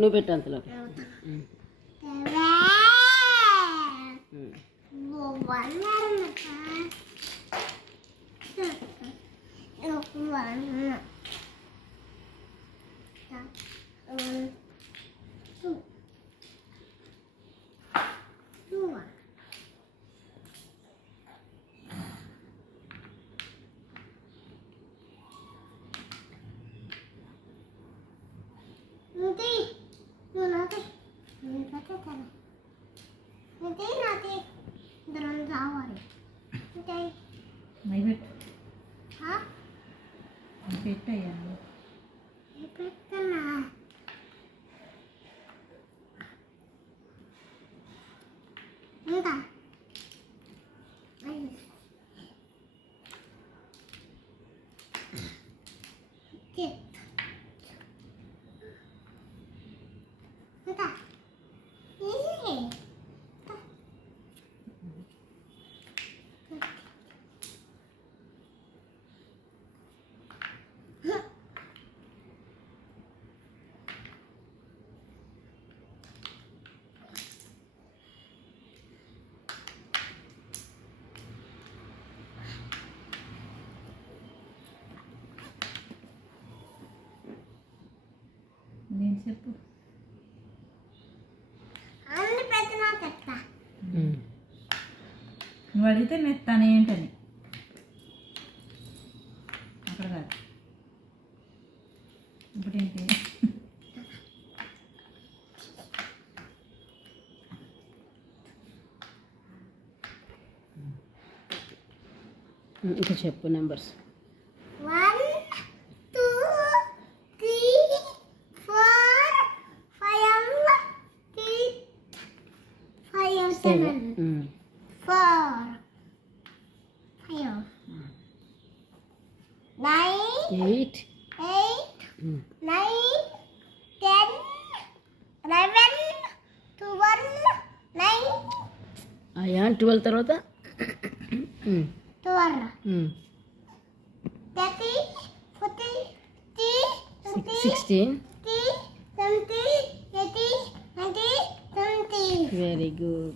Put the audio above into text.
నువ్వు పెట్టు అంతలో. పెట్టయ్యా నేను చెప్పు నువ్వు అడిగితే మెత్తాను ఏంటని అక్కడ కాదు ఇప్పుడేంటి ఇంకా చెప్పు నెంబర్స్. 1 2 3 4 5 7 4 5 9 8 9 10 11 12 9 అయ్యా 12 తర్వాత 12 30 40 16. 70 80 90 70. Very good.